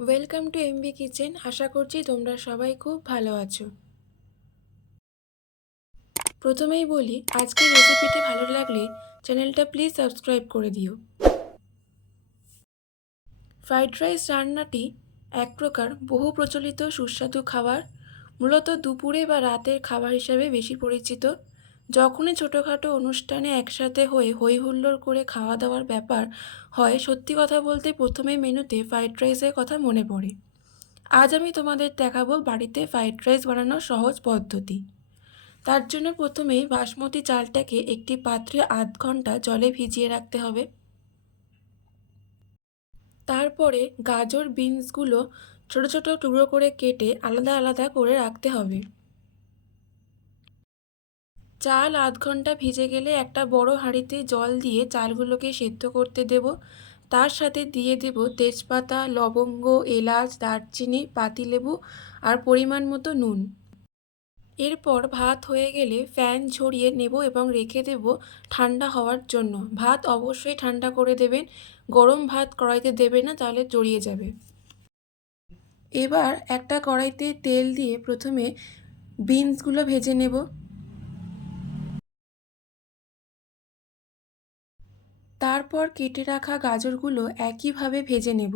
Welcome to MB kitchen. আশা করছি তোমরা সবাই খুব ভালো আছো। প্রথমেই বলি, আজকের রেসিপিটি ভালো লাগলে চ্যানেলটা প্লিজ সাবস্ক্রাইব করে দিও। ফ্রাইড রাইস রান্নাটি এক প্রকার বহু প্রচলিত সুস্বাদু খাবার, মূলত দুপুরে বা রাতের খাবার হিসাবে বেশি পরিচিত। যখনই ছোটোখাটো অনুষ্ঠানে একসাথে হয়ে হই হুল্লোড় করে খাওয়া দাওয়ার ব্যাপার হয়, সত্যি কথা বলতে প্রথমে মেনুতে ফ্রাইড রাইসের কথা মনে পড়ে। আজ আমি তোমাদের দেখাবো বাড়িতে ফ্রাইড রাইস বানানোর সহজ পদ্ধতি। তার জন্য প্রথমেই বাসমতি চালটাকে একটি পাত্রে আধ ঘন্টা জলে ভিজিয়ে রাখতে হবে। তারপরে গাজর বিনসগুলো ছোট ছোট টুকরো করে কেটে আলাদা আলাদা করে রাখতে হবে। চাল আধ ঘন্টা ভিজে গেলে একটা বড় হাঁড়িতে জল দিয়ে চালগুলোকে সেদ্ধ করতে দেব। তার সাথে দিয়ে দেব তেজপাতা, লবঙ্গ, এলাচ, দারচিনি, পাতিলেবু আর পরিমাণ মতো নুন। এরপর ভাত হয়ে গেলে ফ্যান ঝরিয়ে নেব এবং রেখে দেব ঠান্ডা হওয়ার জন্য। ভাত অবশ্যই ঠান্ডা করে দেবেন, গরম ভাত কড়াইতে দেবেন না, তাহলে জড়িয়ে যাবে। এবার একটা কড়াইতে তেল দিয়ে প্রথমে বিনসগুলো ভেজে নেব। তারপর কেটে রাখা গাজরগুলো একইভাবে ভেজে নেব।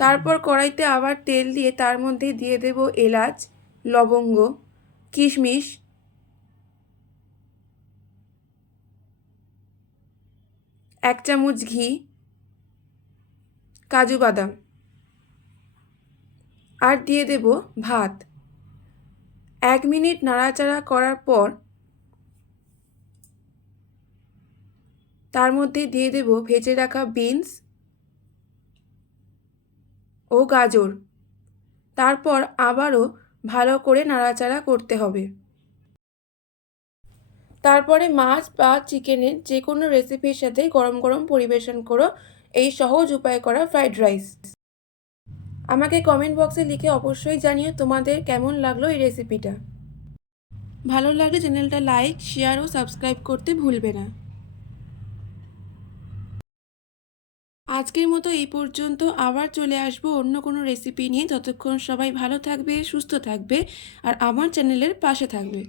তারপর কড়াইতে আবার তেল দিয়ে তার মধ্যে দিয়ে দেব এলাচ, লবঙ্গ, কিশমিশ, এক চামচ ঘি, কাজু বাদাম আর দিয়ে দেব ভাত। 1 মিনিট নাড়াচাড়া করার পর তার মধ্যে দিয়ে দেব ভেজে রাখা বিনস ও গাজর। তারপর আবারও ভালো করে নাড়াচাড়া করতে হবে। তারপরে মাছ বা চিকেনের যে কোনো রেসিপির সাথে গরম গরম পরিবেশন করো এই সহজ উপায়ে করা ফ্রাইড রাইস। আমাকে কমেন্ট বক্সে লিখে অবশ্যই জানিও তোমাদের কেমন লাগলো এই রেসিপিটা। ভালো লাগলে চ্যানেলটা লাইক, শেয়ার ও সাবস্ক্রাইব করতে ভুলবে না। আজকের মতো এই পর্যন্ত। আবার চলে আসবো অন্য কোনো রেসিপি নিয়ে। ততক্ষণ সবাই ভালো থাকবে, সুস্থ থাকবে আর আমার চ্যানেলের পাশে থাকবে।